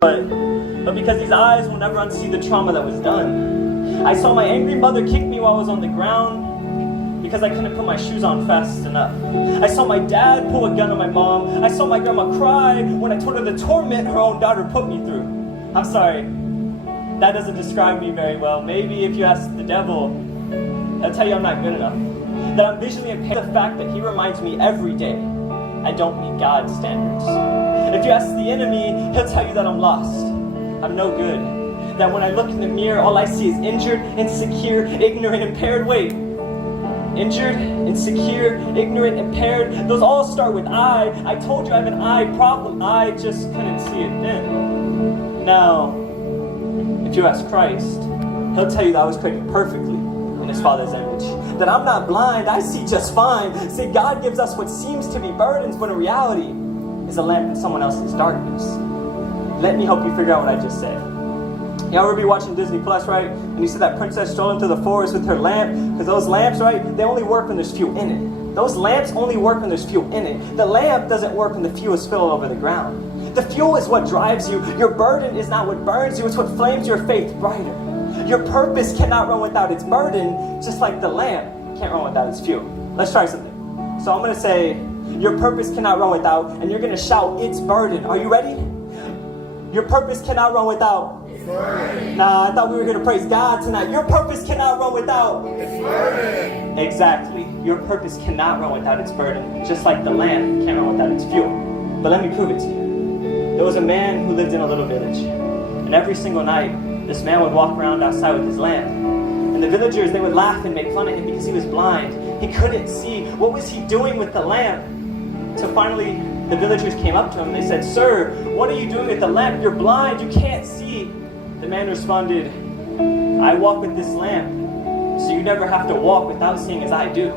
But because these eyes will never unsee the trauma that was done. I saw my angry mother kick me while I was on the ground because I couldn't put my shoes on fast enough. I saw my dad pull a gun on my mom. I saw my grandma cry when I told her the torment her own daughter put me through. I'm sorry, that doesn't describe me very well. Maybe if you ask the devil, he'll tell you I'm not good enough. That I'm visually impaired. The fact that he reminds me every day I don't meet God's standards. If you ask the enemy, he'll tell you that I'm lost. I'm no good. That when I look in the mirror, all I see is injured, insecure, ignorant, impaired. Wait. Injured, insecure, ignorant, impaired. Those all start with I. I told you I have an eye problem. I just couldn't see it then. Now, if you ask Christ, he'll tell you that I was created perfectly in his Father's image. That I'm not blind, I see just fine. See, God gives us what seems to be burdens, but in reality is a lamp in someone else's darkness. Let me help you figure out what I just said. Y'all ever be watching Disney Plus, right? And you see that princess strolling through the forest with her lamp? Because those lamps, right, they only work when there's fuel in it. Those lamps only work when there's fuel in it. The lamp doesn't work when the fuel is spilled over the ground. The fuel is what drives you. Your burden is not what burns you, it's what flames your faith brighter. Your purpose cannot run without its burden, just like the lamp can't run without its fuel. Let's try something. So I'm going to say, your purpose cannot run without, and you're going to shout, its burden. Are you ready? Your purpose cannot run without. It's burden. Nah, I thought we were going to praise God tonight. Your purpose cannot run without. It's burden. Exactly. Your purpose cannot run without its burden, just like the lamp can't run without its fuel. But let me prove it to you. There was a man who lived in a little village, and every single night, this man would walk around outside with his lamp. And the villagers, they would laugh and make fun of him because he was blind. He couldn't see. What was he doing with the lamp? So finally, the villagers came up to him and they said, "Sir, what are you doing with the lamp? You're blind, you can't see." The man responded, "I walk with this lamp, so you never have to walk without seeing as I do."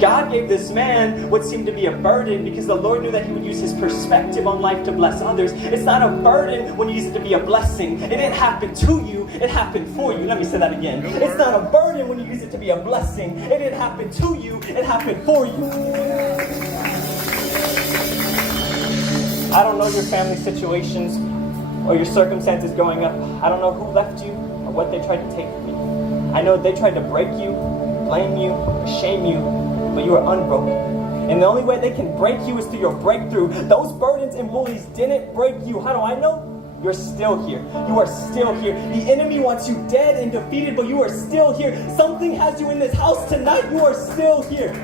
God gave this man what seemed to be a burden because the Lord knew that he would use his perspective on life to bless others. It's not a burden when you use it to be a blessing. It didn't happen to you, it happened for you. Let me say that again. It's not a burden when you use it to be a blessing. It didn't happen to you, it happened for you. I don't know your family situations or your circumstances growing up. I don't know who left you or what they tried to take from you. I know they tried to break you, blame you, shame you, but you are unbroken. And the only way they can break you is through your breakthrough. Those burdens and bullies didn't break you. How do I know? You're still here. You are still here. The enemy wants you dead and defeated, but you are still here. Something has you in this house tonight. You are still here.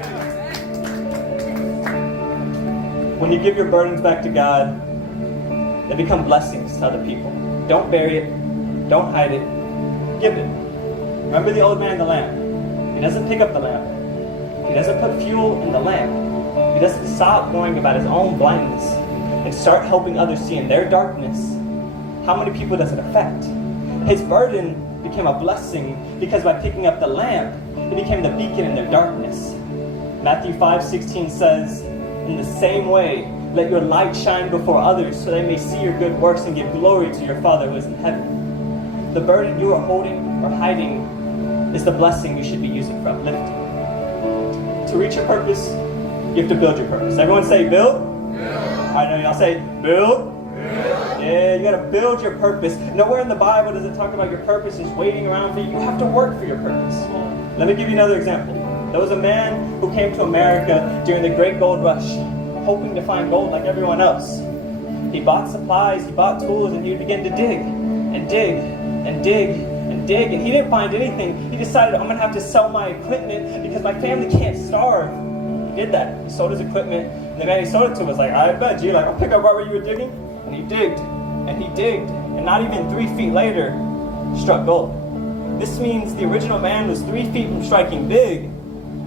When you give your burdens back to God, they become blessings to other people. Don't bury it. Don't hide it. Give it. Remember the old man and the lamp. He doesn't pick up the lamp. He doesn't put fuel in the lamp. He doesn't stop worrying about his own blindness and start helping others see in their darkness. How many people does it affect? His burden became a blessing because by picking up the lamp, it became the beacon in their darkness. Matthew 5:16 says, "In the same way, let your light shine before others so they may see your good works and give glory to your Father who is in heaven." The burden you are holding or hiding is the blessing you should be using for uplifting. To reach your purpose, you have to build your purpose. Everyone say build? Build. I know y'all say build. Build. Yeah, you gotta build your purpose. Nowhere in the Bible does it talk about your purpose is waiting around for you. You have to work for your purpose. Let me give you another example. There was a man who came to America during the Great Gold Rush, hoping to find gold like everyone else. He bought supplies, he bought tools, and he would begin to dig and dig and dig and dig, and he didn't find anything. He decided, I'm gonna have to sell my equipment because my family can't starve. He did that. He sold his equipment, and the man he sold it to was like, "I bet you, I'll pick up right where you were digging." And he digged, and he digged, and not even 3 feet later, struck gold. This means the original man was 3 feet from striking big,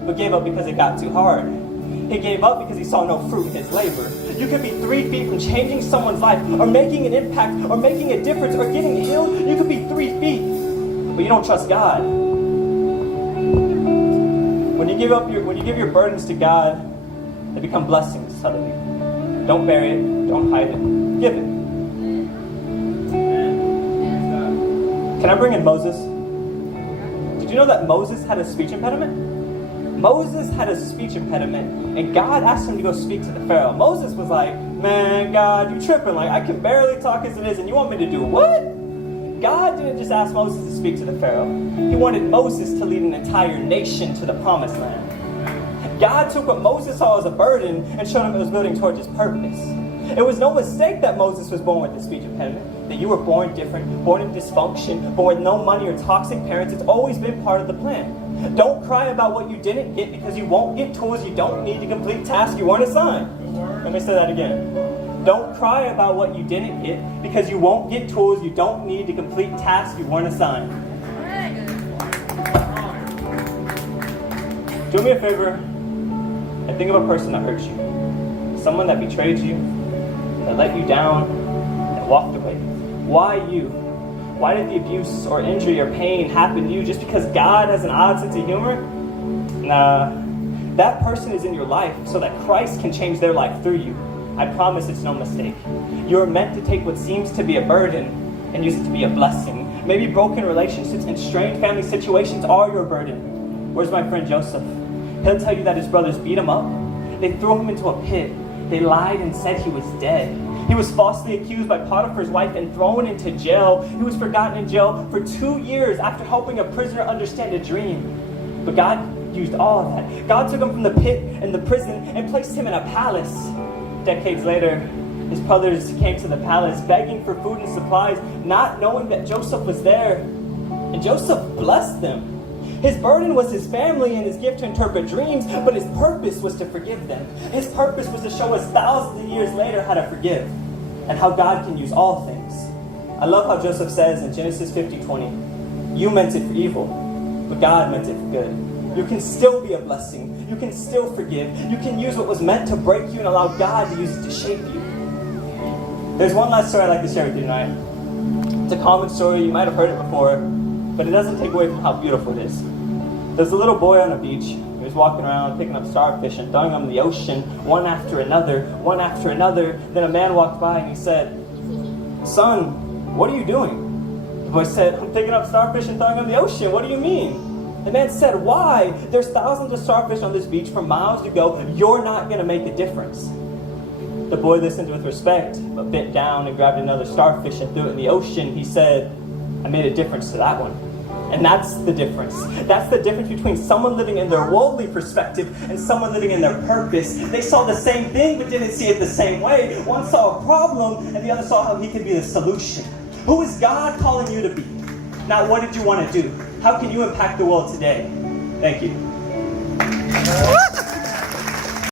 but gave up because it got too hard. He gave up because he saw no fruit in his labor. You could be 3 feet from changing someone's life, or making an impact, or making a difference, or getting healed. You could be 3 feet, but you don't trust God. When you give your burdens to God, they become blessings to other people. Don't bury it. Don't hide it. Give it. Can I bring in Moses? Did you know that Moses had a speech impediment? Moses had a speech impediment, and God asked him to go speak to the Pharaoh. Moses was like, man, God, you tripping. Like, I can barely talk as it is, and you want me to do what? God didn't just ask Moses to speak to the Pharaoh. He wanted Moses to lead an entire nation to the promised land. God took what Moses saw as a burden and showed him it was building towards his purpose. It was no mistake that Moses was born with a speech impediment, that you were born different, born in dysfunction, born with no money or toxic parents. It's always been part of the plan. Don't cry about what you didn't get, because you won't get tools you don't need to complete tasks you weren't assigned. Let me say that again. Don't cry about what you didn't get, because you won't get tools you don't need to complete tasks you weren't assigned. Do me a favor and think of a person that hurt you. Someone that betrayed you, that let you down, that walked away. Why you? Why did the abuse or injury or pain happen to you just because God has an odd sense of humor? Nah, that person is in your life so that Christ can change their life through you. I promise it's no mistake. You're meant to take what seems to be a burden and use it to be a blessing. Maybe broken relationships and strained family situations are your burden. Where's my friend Joseph? He'll tell you that his brothers beat him up. They threw him into a pit. They lied and said he was dead. He was falsely accused by Potiphar's wife and thrown into jail. He was forgotten in jail for 2 years after helping a prisoner understand a dream. But God used all of that. God took him from the pit and the prison and placed him in a palace. Decades later, his brothers came to the palace begging for food and supplies, not knowing that Joseph was there. And Joseph blessed them. His burden was his family and his gift to interpret dreams, but his purpose was to forgive them. His purpose was to show us thousands of years later how to forgive and how God can use all things. I love how Joseph says in Genesis 50:20, you meant it for evil, but God meant it for good. You can still be a blessing. You can still forgive. You can use what was meant to break you and allow God to use it to shape you. There's one last story I'd like to share with you tonight. It's a common story. You might have heard it before, but it doesn't take away from how beautiful it is. There's a little boy on the beach. He was walking around picking up starfish and throwing them in the ocean, one after another, one after another. Then a man walked by and he said, son, what are you doing? The boy said, I'm picking up starfish and throwing them in the ocean. What do you mean? The man said, why? There's thousands of starfish on this beach for miles to go. You're not going to make a difference. The boy listened with respect, but bent down and grabbed another starfish and threw it in the ocean. He said, I made a difference to that one. And that's the difference. That's the difference between someone living in their worldly perspective and someone living in their purpose. They saw the same thing but didn't see it the same way. One saw a problem and the other saw how he could be the solution. Who is God calling you to be? Not what did you want to do? How can you impact the world today? Thank you.